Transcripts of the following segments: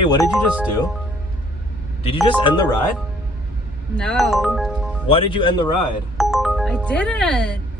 Hey, what did you just do? Did you just end the ride? No. Why did you end the ride? I didn't.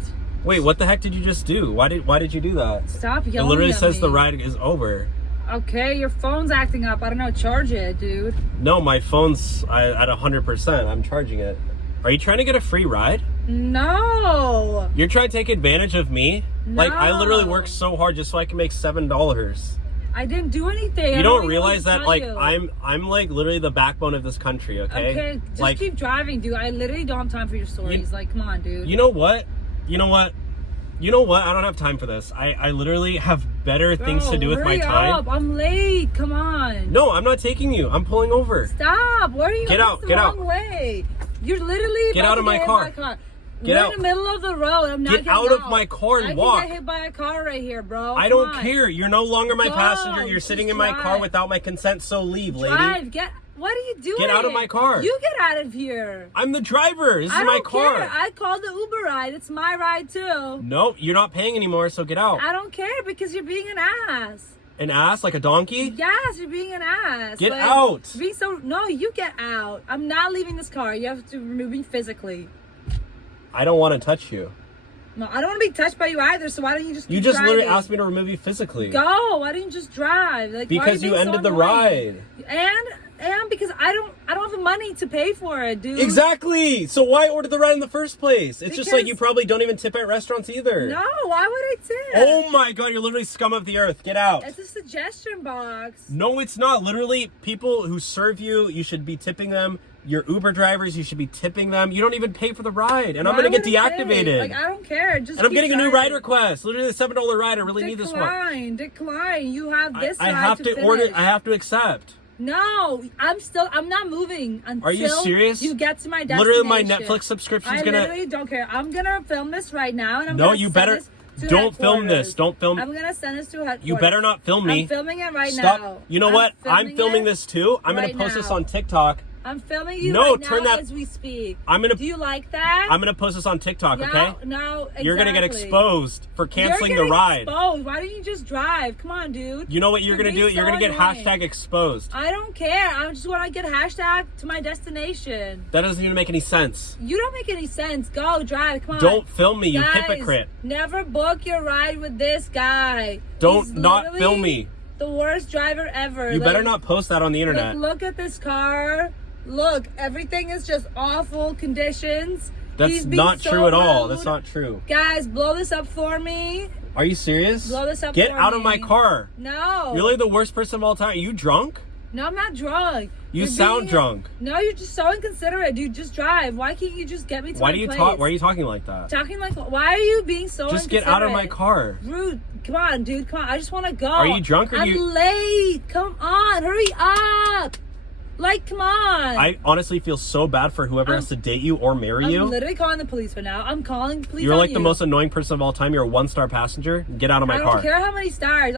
Wait, what the heck did you just do? Why did you do that? Stop yelling. It literally at says me. the ride is over. Okay, your phone's acting up. I don't know. Charge it, dude. No, my phone's at 100%. I'm charging it. Are you trying to get a free ride? No. You're trying to take advantage of me? No. Like, I literally work so hard just so I can make $7. I didn't do anything. You don't realize that, like, I'm like literally the backbone of this country, okay? Okay, just like, keep driving, dude. I literally don't have time for your stories. Like, come on, dude. You know what? I don't have time for this. I literally have better things to do with my time. Up. I'm late. Come on. No, I'm not taking you. I'm pulling over. Stop. Where are you? Get out. Get out. Way. You're literally get out of my car. We're in the middle of the road. I'm not getting out. Get out of my car and walk. I can get hit by a car right here, bro. I don't care. You're no longer my passenger. You're sitting in my car without my consent, so leave, lady. What are you doing? Get out of my car. You get out of here. I'm the driver. This is my car. Care. I called the Uber ride. It's my ride too. No, you're not paying anymore, so get out. I don't care because you're being an ass. An ass? Like a donkey? Yes, you're being an ass. Get out. No, you get out. I'm not leaving this car. You have to remove me physically. I don't want to touch you. No, I don't want to be touched by you either, so why don't you just keep You just driving? literally asked me to remove you physically. Go. Why didn't you just drive? Like, because you ended the ride. And because I don't have the money to pay for it, dude. Exactly. So why order the ride in the first place? It's just like you probably don't even tip at restaurants either. No, why would I tip? Oh my god, you're literally scum of the earth. Get out. It's a suggestion box. No, it's not. Literally, people who serve you, you should be tipping them. Your Uber drivers, you should be tipping them. You don't even pay for the ride, and I'm gonna get deactivated. Like, I don't care. And I'm getting a new ride request. Literally a $7 ride. I really need this one. Decline. You have this. I have to order. I have to accept. No, I'm not moving until Are you serious? You get to my destination. Literally, my Netflix subscription's gonna. I literally don't care. I'm gonna film this right now, and I'm no, gonna you better. Don't film this. Don't film. I'm gonna send this to headquarters. You better not film me. I'm filming it right Stop. now. You know what? I'm filming this too. I'm gonna post this on TikTok. I'm filming you turn now that, as we speak. Do you like that? I'm gonna post this on TikTok, okay? No, exactly. You're gonna get exposed for canceling the ride. Exposed. Why don't you just drive? Come on, dude. You know what you're gonna do? You're gonna get hashtag exposed. I don't care. I just want to get hashtag to my destination. That doesn't even make any sense. You don't make any sense. Go drive. Come on. Don't film me, you Guys, hypocrite. Never book your ride with this guy. Don't not film me. The worst driver ever. You better not post that on the internet. Look at this car. Look, everything is just awful conditions. That's not true at all. That's not true. Guys, blow this up for me. Are you serious? Blow this up Get out of my car. No. You're like the worst person of all time. Are you drunk? No, I'm not drunk. You sound drunk. No, you're just so inconsiderate, dude. Just drive. Why can't you just get me to my place? Why are you talking like that? Why are you being so Just get out of my car. Rude. Come on, dude. Come on. I just want to go. Are you drunk or I'm late. Come on. Hurry up. Like, come on. I honestly feel so bad for whoever has to date you or marry you. I'm literally calling the police right now. I'm calling the police. You're like the most annoying person of all time. You're a 1-star passenger. Get out of my car. I don't care how many stars.